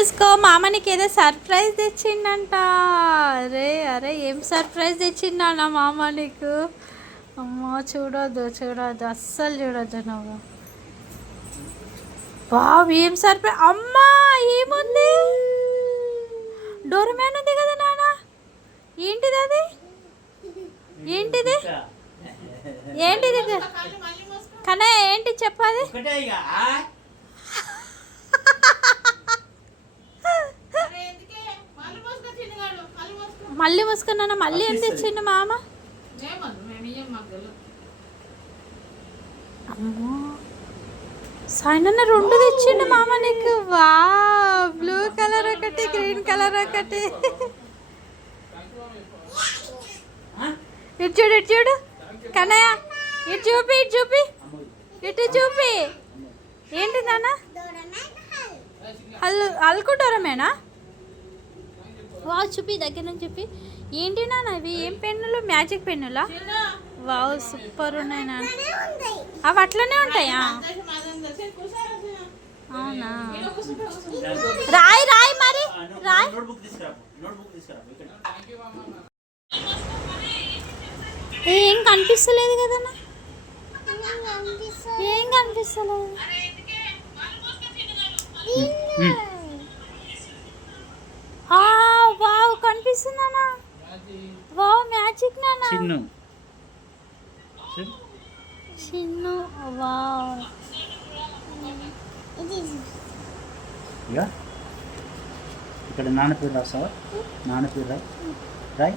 చూసుకో మామ నీకు ఏదో సర్ప్రైజ్ తెచ్చిండంట. అరే అరే ఏం సర్ప్రైజ్ తెచ్చిండా నా మామ నీకు? అమ్మో చూడొద్దు చూడొద్దు అస్సలు చూడొద్దు నువ్వు. బాబు ఏం సర్ప్రైజ్ అమ్మా ఏముంది? డోర్ మ్యాన్ ఉంది కదా నాన్న? ఏంటిది అది? ఏంటిది? ఏంటిది కన్నా ఏంటి చెప్పాలి ఒకటే ఇక ఆ? మళ్ళీ మూసుకున్నాను? మళ్ళీ ఏం తెచ్చిండు మామ? అమ్మో. సాయనన్న రెండు తెచ్చిండు మామ నీకు? వా బ్లూ కలర్ ఒకటి గ్రీన్ కలర్ ఒకటి? ఇటు చూడు ఇటు చూడు. కన్నయ్య ఇటు చూపి ఇటు చూపి. ఇటు చూపి. ఏంటి నాన్న? అల్లు అల్లుకుంటారమేనా వా చూపి దగ్గర నుంచి చూపి. ఏంటి నాన్న ఇవి ఏం పెన్నులు? మ్యాజిక్ పెన్నులా? వావ్ సూపర్ ఉన్నాయి నాన్న. అవి అట్లనే ఉంటాయా? అవునా? రాయి రాయి మరి. రాయి. రాయ్ ఏం కనిపిస్తలేదు కదన్నా ఏం కనిపిస్తలేదు? చిన్ను. చిన్ను? వావ్. ఇక ఇక్కడ నాన్న పేరు రాస్తావా? నాన్న పేరు రాయ్. రాయ్.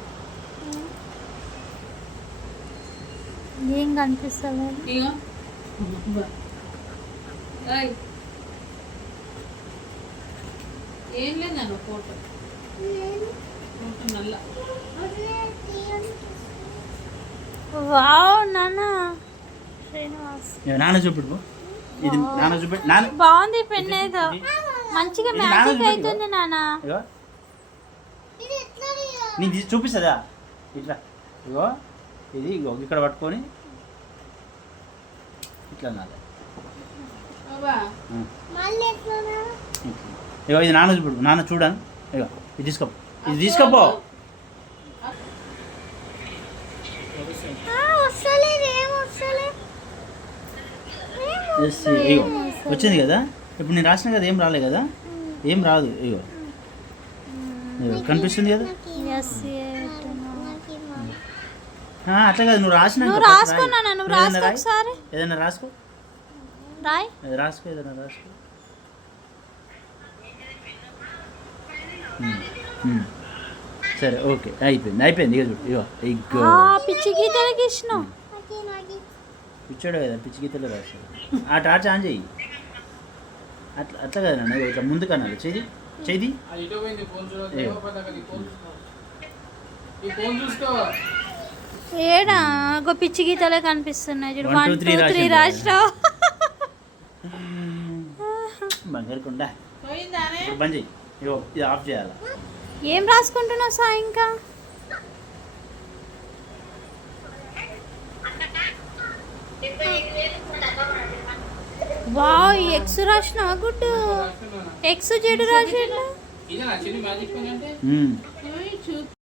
ఏం కనిపిస్తలేదు? ఏం లేదన్న ఫోటో. వావ్ నాన్న. శ్రీనివాస్. నాన్న చూపిడు ఇది నాన్న నాన్న బాగుంది పెన్ ఏదో. మంచిగా ఇది నాన్న మ్యాజిక్. అవుతుంది నాన్న. నేను తీసి చూపిస్తుందా? ఇట్లా. ఇగో ఇది ఇగో ఇక్కడ పట్టుకొని ఇట్లా నాది ఇగో ఇది నాన్న చూపిడు నాన్న చూడను. ఇగో ఇది తీసుకో. ఇది తీసుకోపో. ఇగో వచ్చింది కదా? ఇప్పుడు నేను రాసిన కదా ఏం రాలే కదా? ఏం రాదు ఇగో. కనిపిస్తుంది కదా? అట్లా కాదు నువ్వు రాసిన ఏదైనా రాసుకో రాసుకో? ఏదైనా రాసుకో. సరే ఓకే అయిపోయింది అయిపోయింది ఇక చూడు ఇగో ఇగో ఆ, పిచ్చి గీతలకి ఇష్టం పిచ్చాడు కదా పిచ్చి గీతలో రాశాడు ఆ టార్చ్ ఆన్ చెయ్యి అట్లా అట్లా కదా నాన్న ఇట్లా చూసుకో ఈ ఫోన్ చూసుకో ఏడా ఒక పిచ్చి గీతలే కనిపిస్తున్నాయి చూడు వన్ టూ త్రీ. రాష్ట్రావు బంగారు కొండ బంద్ చెయ్యి ఇగో ఇది ఆఫ్ చేయాలి ఏం రాసుకుంటున్నావు సా ఇంకా? వావ్ ఎక్స్ రాసిన గుడ్ ఎక్స్ జెడ్ ఇదే